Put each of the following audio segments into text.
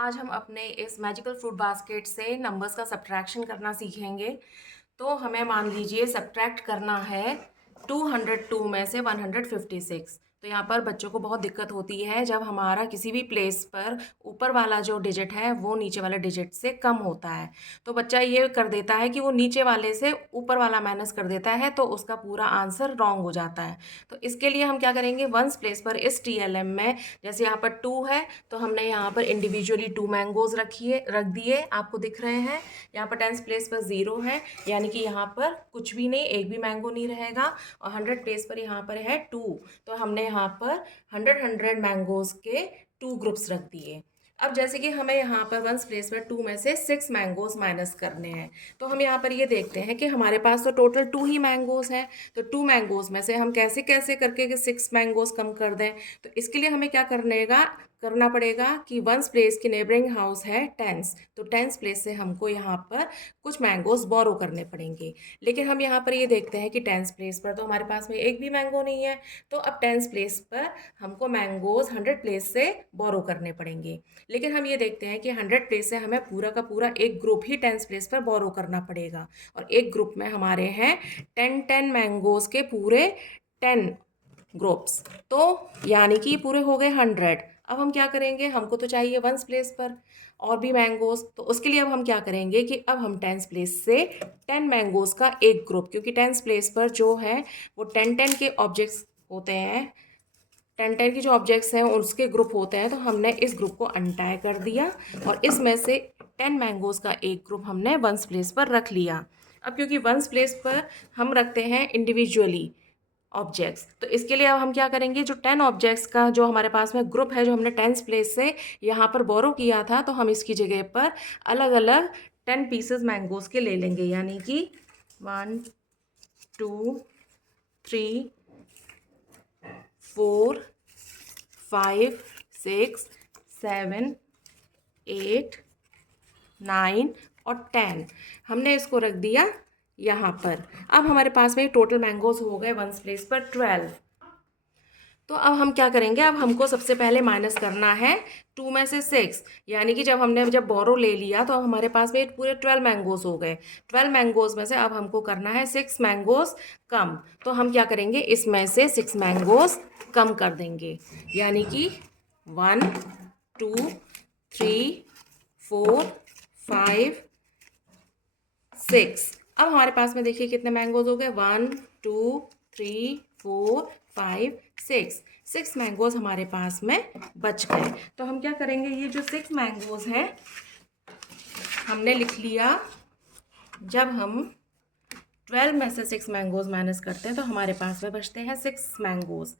आज हम अपने इस मैजिकल फ्रूट बास्केट से नंबर्स का सब्ट्रैक्शन करना सीखेंगे। तो हमें मान लीजिए सब्ट्रैक्ट करना है 202 में से 156। तो यहाँ पर बच्चों को बहुत दिक्कत होती है जब हमारा किसी भी प्लेस पर ऊपर वाला जो डिजिट है वो नीचे वाले डिजिट से कम होता है। तो बच्चा ये कर देता है कि वो नीचे वाले से ऊपर वाला माइनस कर देता है, तो उसका पूरा आंसर रॉन्ग हो जाता है। तो इसके लिए हम क्या करेंगे, वंस प्लेस पर इस TLM में जैसे यहाँ पर 2 है तो हमने यहाँ पर इंडिविजुअली 2 मैंगोज रख दिए, आपको दिख रहे हैं। यहाँ पर टेंस प्लेस पर 0 है, यानी कि यहाँ पर कुछ भी नहीं, एक भी मैंगो नहीं रहेगा। और 100 प्लेस पर यहाँ पर है 2, तो हमने यहाँ पर 100 मैंगोज के 2 ग्रुप्स रख दिए। अब जैसे कि हमें यहाँ पर वंस प्लेस पर 2 में से 6 मैंगोज माइनस करने हैं, तो हम यहाँ पर ये देखते हैं कि हमारे पास तो टोटल 2 ही मैंगोज हैं। तो 2 मैंगोज में से हम कैसे कैसे करके कि 6 मैंगोज कम कर दें। तो इसके लिए हमें क्या करना पड़ेगा कि वंस प्लेस की नेबरिंग हाउस है टेंस, तो टेंस प्लेस से हमको यहाँ पर कुछ मैंगोज बोरो करने पड़ेंगे। लेकिन हम यहाँ पर ये देखते हैं कि टेंस प्लेस पर तो हमारे पास में एक भी मैंगो नहीं है, तो अब टेंस प्लेस पर हमको मैंगोज 100 प्लेस से बोरो करने पड़ेंगे। लेकिन हम ये देखते हैं कि 100 प्लेस से हमें पूरा का पूरा एक ग्रुप ही टेंस प्लेस पर बोरो करना पड़ेगा, और एक ग्रुप में हमारे हैं 10 मैंगोज के पूरे 10 ग्रुप्स, तो यानी कि पूरे हो गए 100। अब हम क्या करेंगे, हमको तो चाहिए वंस प्लेस पर और भी मैंगोज, तो उसके लिए अब हम क्या करेंगे कि अब हम टेंस प्लेस से 10 मैंगोज का एक ग्रुप, क्योंकि टेंस प्लेस पर जो है वो 10 के ऑब्जेक्ट्स होते हैं, 10 की जो ऑब्जेक्ट्स हैं उसके ग्रुप होते हैं, तो हमने इस ग्रुप को अनटाई कर दिया और इसमें से 10 मैंगोज का एक ग्रुप हमने वंस प्लेस पर रख लिया। अब क्योंकि वंस प्लेस पर हम रखते हैं इंडिविजुअली ऑब्जेक्ट्स, तो इसके लिए अब हम क्या करेंगे, जो 10 ऑब्जेक्ट्स का जो हमारे पास में ग्रुप है, जो हमने टेंस प्लेस से यहाँ पर बोरो किया था, तो हम इसकी जगह पर अलग अलग 10 पीसेस मैंगोज के ले लेंगे, यानी कि 1 2 3 4 5 6 7 8 9 और 10 हमने इसको रख दिया यहाँ पर। अब हमारे पास में टोटल मैंगोज हो गए वंस प्लेस पर 12। तो अब हम क्या करेंगे, अब हमको सबसे पहले माइनस करना है 2 में से 6, यानी कि जब बोरो ले लिया तो अब हमारे पास में पूरे 12 मैंगोज हो गए। 12 मैंगोज में से अब हमको करना है 6 मैंगोज कम, तो हम क्या करेंगे, इसमें से 6 मैंगोज कम कर देंगे, यानी कि 1 2 3 4 5 6। अब हमारे पास में देखिए कितने मैंगोज हो गए, 1 2 3 4 5 6 मैंगोज हमारे पास में बच गए। तो हम क्या करेंगे, ये जो 6 मैंगोज हैं हमने लिख लिया। जब हम 12 में से 6 मैंगोज माइनस करते हैं तो हमारे पास में बचते हैं 6 मैंगोज।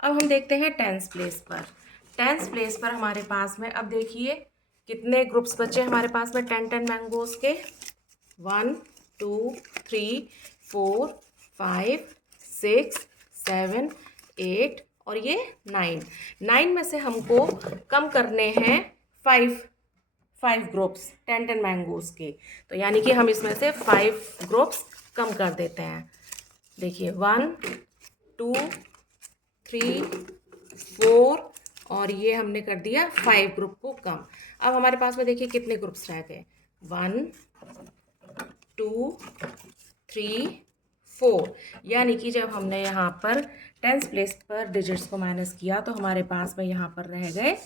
अब हम देखते हैं टेंस प्लेस पर। टेंस प्लेस पर हमारे पास में अब देखिए कितने ग्रुप्स बचे हमारे पास में 10 मैंगोज के, 1 2 3 4 5 6 7 8 और ये 9 में से हमको कम करने हैं 5 ग्रुप्स 10 मैंगोज के, तो यानी कि हम इसमें से 5 ग्रुप्स कम कर देते हैं। देखिए 1 2 3 4 और ये हमने कर दिया 5 ग्रुप को कम। अब हमारे पास में देखिए कितने ग्रुप्स रह गए, 1 2 3 4, यानी कि जब हमने यहाँ पर टेंस प्लेस पर डिजिट्स को माइनस किया तो हमारे पास में यहाँ पर रह गए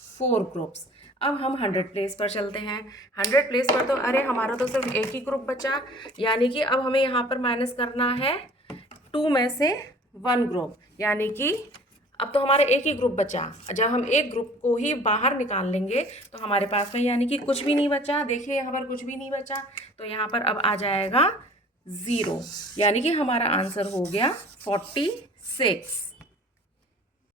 4 ग्रुप्स। अब हम 100 प्लेस पर चलते हैं। 100 प्लेस पर तो अरे हमारा तो सिर्फ एक ही ग्रुप बचा, यानी कि अब हमें यहाँ पर माइनस करना है 2 में से 1 ग्रुप, यानी कि अब तो हमारा एक ही ग्रुप बचा। जब हम एक ग्रुप को ही बाहर निकाल लेंगे तो हमारे पास में यानी कि कुछ भी नहीं बचा। देखिए यहाँ पर कुछ भी नहीं बचा, तो यहाँ पर अब आ जाएगा 0, यानी कि हमारा आंसर हो गया 46।